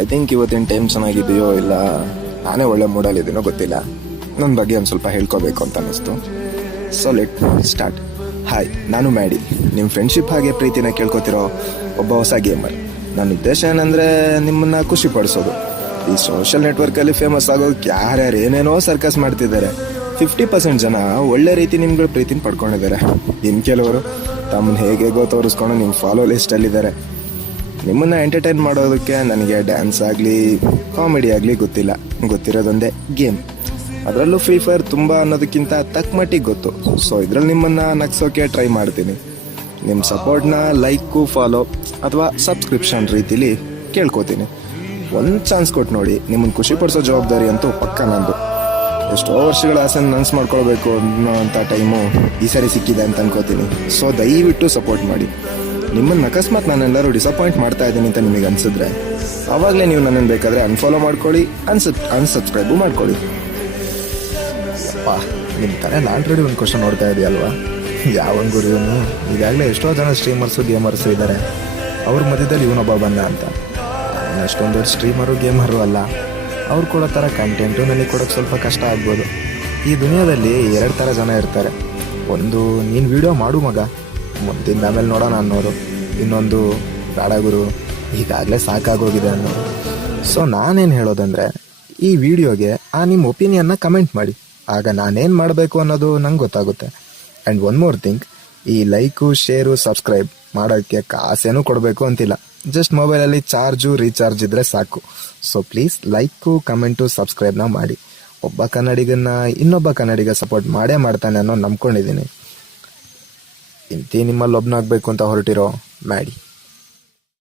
I think ಇವತ್ತಿನ time ಚೆನ್ನಾಗಿದೆಯೋ ಇಲ್ಲ ನಾನೇ ಒಳ್ಳೆ ಮೂಡಲ್ಲಿದ್ದೀನೋ ಗೊತ್ತಿಲ್ಲ. ನನ್ನ ಬಗ್ಗೆ ಒಂದು ಸ್ವಲ್ಪ ಹೇಳ್ಕೋಬೇಕು ಅಂತ ಅನ್ನಿಸ್ತು. So let start. ಹಾಯ್, ನಾನು ಮ್ಯಾಡಿ, ನಿಮ್ಮ ಫ್ರೆಂಡ್ಶಿಪ್ ಹಾಗೆ ಪ್ರೀತಿನ ಕೇಳ್ಕೊತಿರೋ ಒಬ್ಬ ಹೊಸ ಗೇಮರ್. ನನ್ನ ಉದ್ದೇಶ ಏನಂದರೆ ನಿಮ್ಮನ್ನು ಖುಷಿ ಪಡಿಸೋದು. ಈ ಸೋಷಿಯಲ್ ನೆಟ್ವರ್ಕಲ್ಲಿ ಫೇಮಸ್ ಆಗೋಕ್ಕೆ ಯಾರ್ಯಾರು ಏನೇನೋ ಸರ್ಕಸ್ ಮಾಡ್ತಿದ್ದಾರೆ. 50% ಜನ ಒಳ್ಳೆ ರೀತಿ ನಿಮ್ಗಳ ಪ್ರೀತಿನ ಪಡ್ಕೊಂಡಿದ್ದಾರೆ. ಇನ್ನು ಕೆಲವರು ತಮ್ಮನ್ನು ಹೇಗೆ ತೋರಿಸ್ಕೊಂಡು ನಿಮ್ಮ ಫಾಲೋ ಲಿಸ್ಟಲ್ಲಿದ್ದಾರೆ. ನಿಮ್ಮನ್ನು ಎಂಟರ್ಟೈನ್ ಮಾಡೋದಕ್ಕೆ ನನಗೆ ಡ್ಯಾನ್ಸ್ ಆಗಲಿ ಕಾಮಿಡಿ ಆಗಲಿ ಗೊತ್ತಿಲ್ಲ. ಗೊತ್ತಿರೋದೊಂದೇ ಗೇಮ್. ಅದರಲ್ಲೂ ಫ್ರೀ ಫೈರ್ ತುಂಬ ಅನ್ನೋದಕ್ಕಿಂತ ತಕ್ಕ ಮಟ್ಟಿಗೆ ಗೊತ್ತು. ಸೊ ಇದರಲ್ಲಿ ನಿಮ್ಮನ್ನು ನಗ್ಸೋಕೆ ಟ್ರೈ ಮಾಡ್ತೀನಿ. ನಿಮ್ಮ ಸಪೋರ್ಟ್ನ ಲೈಕು, ಫಾಲೋ ಅಥವಾ ಸಬ್ಸ್ಕ್ರಿಪ್ಷನ್ ರೀತಿಲಿ ಕೇಳ್ಕೊತೀನಿ. ಒಂದು ಚಾನ್ಸ್ ಕೊಟ್ಟು ನೋಡಿ. ನಿಮ್ಮನ್ನು ಖುಷಿ ಪಡಿಸೋ ಜವಾಬ್ದಾರಿ ಅಂತೂ ಪಕ್ಕ ನಂದು. ಎಷ್ಟೋ ವರ್ಷಗಳ ಆಸೆ ನನಸು ಮಾಡ್ಕೊಳ್ಬೇಕು ಅನ್ನೋಂಥ ಟೈಮು ಈ ಸರಿ ಸಿಕ್ಕಿದೆ ಅಂತ ಅನ್ಕೋತೀನಿ. ಸೊ ದಯವಿಟ್ಟು ಸಪೋರ್ಟ್ ಮಾಡಿ. ನಿಮ್ಮನ್ನು ಅಕಸ್ಮಾತ್ ನಾನೆಲ್ಲರೂ ಡಿಸಪಾಯಿಂಟ್ ಮಾಡ್ತಾ ಇದ್ದೀನಿ ಅಂತ ನಿಮಗೆ ಅನಿಸಿದ್ರೆ ಆವಾಗಲೇ ನೀವು ನನ್ನನ್ನು ಬೇಕಾದರೆ ಅನ್ಫಾಲೋ ಮಾಡ್ಕೊಳ್ಳಿ, ಅನ್ಸಬ್ಸ್ಕ್ರೈಬು ಮಾಡ್ಕೊಳ್ಳಿ. ಅಪ್ಪ, ನಿಮ್ಮ ತಲೆಯಲ್ಲಿ ಆಲ್ರೆಡಿ ಒಂದು ಕ್ವಶನ್ ನೋಡ್ತಾ ಇದೆಯಲ್ವಾ, ಯಾವನ್ ಗುರು ಇವನು? ಈಗಾಗಲೇ ಎಷ್ಟೋ ಜನ ಸ್ಟ್ರೀಮರ್ಸು ಗೇಮರ್ಸು ಇದ್ದಾರೆ, ಅವ್ರ ಮಧ್ಯದಲ್ಲಿ ಇವನೊಬ್ಬ ಬಂದ ಅಂತ. ಅಷ್ಟೊಂದು ದೊಡ್ಡ ಸ್ಟ್ರೀಮರು ಗೇಮರು ಅಲ್ಲ. ಅವ್ರು ಕೊಡೋ ಥರ ಕಂಟೆಂಟು ನನಗೆ ಕೊಡೋಕ್ಕೆ ಸ್ವಲ್ಪ ಕಷ್ಟ ಆಗ್ಬೋದು. ಈ ದುನಿಯಾದಲ್ಲಿ 2 ಥರ ಜನ ಇರ್ತಾರೆ. ಒಂದು, ನೀನು ವೀಡಿಯೋ ಮಾಡು ಮಗ, ಮುಂದಿನ ಆಮೇಲೆ ನೋಡೋಣ ಅನ್ನೋರು. ಇನ್ನೊಂದು, ಬೇಡ ಗುರು, ಈಗಾಗಲೇ ಸಾಕಾಗೋಗಿದೆ ಅನ್ನೋದು. ಸೊ ನಾನೇನು ಹೇಳೋದಂದರೆ, ಈ ವಿಡಿಯೋಗೆ ನಿಮ್ಮ ಒಪಿನಿಯನ್ನ ಕಮೆಂಟ್ ಮಾಡಿ. ಆಗ ನಾನೇನು ಮಾಡಬೇಕು ಅನ್ನೋದು ನಂಗೆ ಗೊತ್ತಾಗುತ್ತೆ. ಆ್ಯಂಡ್ ಒನ್ ಮೋರ್ ಥಿಂಗ್, ಈ ಲೈಕು, ಶೇರು, ಸಬ್ಸ್ಕ್ರೈಬ್ ಮಾಡೋಕ್ಕೆ ಕಾಸೇನೂ ಕೊಡಬೇಕು ಅಂತಿಲ್ಲ. ಜಸ್ಟ್ ಮೊಬೈಲಲ್ಲಿ ಚಾರ್ಜು ರೀಚಾರ್ಜ್ ಇದ್ದರೆ ಸಾಕು. ಸೊ ಪ್ಲೀಸ್ ಲೈಕು, ಕಮೆಂಟು, ಸಬ್ಸ್ಕ್ರೈಬ್ನ ಮಾಡಿ. ಒಬ್ಬ ಕನ್ನಡಿಗನ್ನ ಇನ್ನೊಬ್ಬ ಕನ್ನಡಿಗ ಸಪೋರ್ಟ್ ಮಾಡೇ ಮಾಡ್ತಾನೆ ಅನ್ನೋ ನಂಬ್ಕೊಂಡಿದ್ದೀನಿ. ಇಂತಿ ನಿಮ್ಮಲ್ಲಿ ಒಬ್ಬನಾಗಬೇಕು ಅಂತ ಹೊರಟಿರೋ ಮ್ಯಾಡಿ.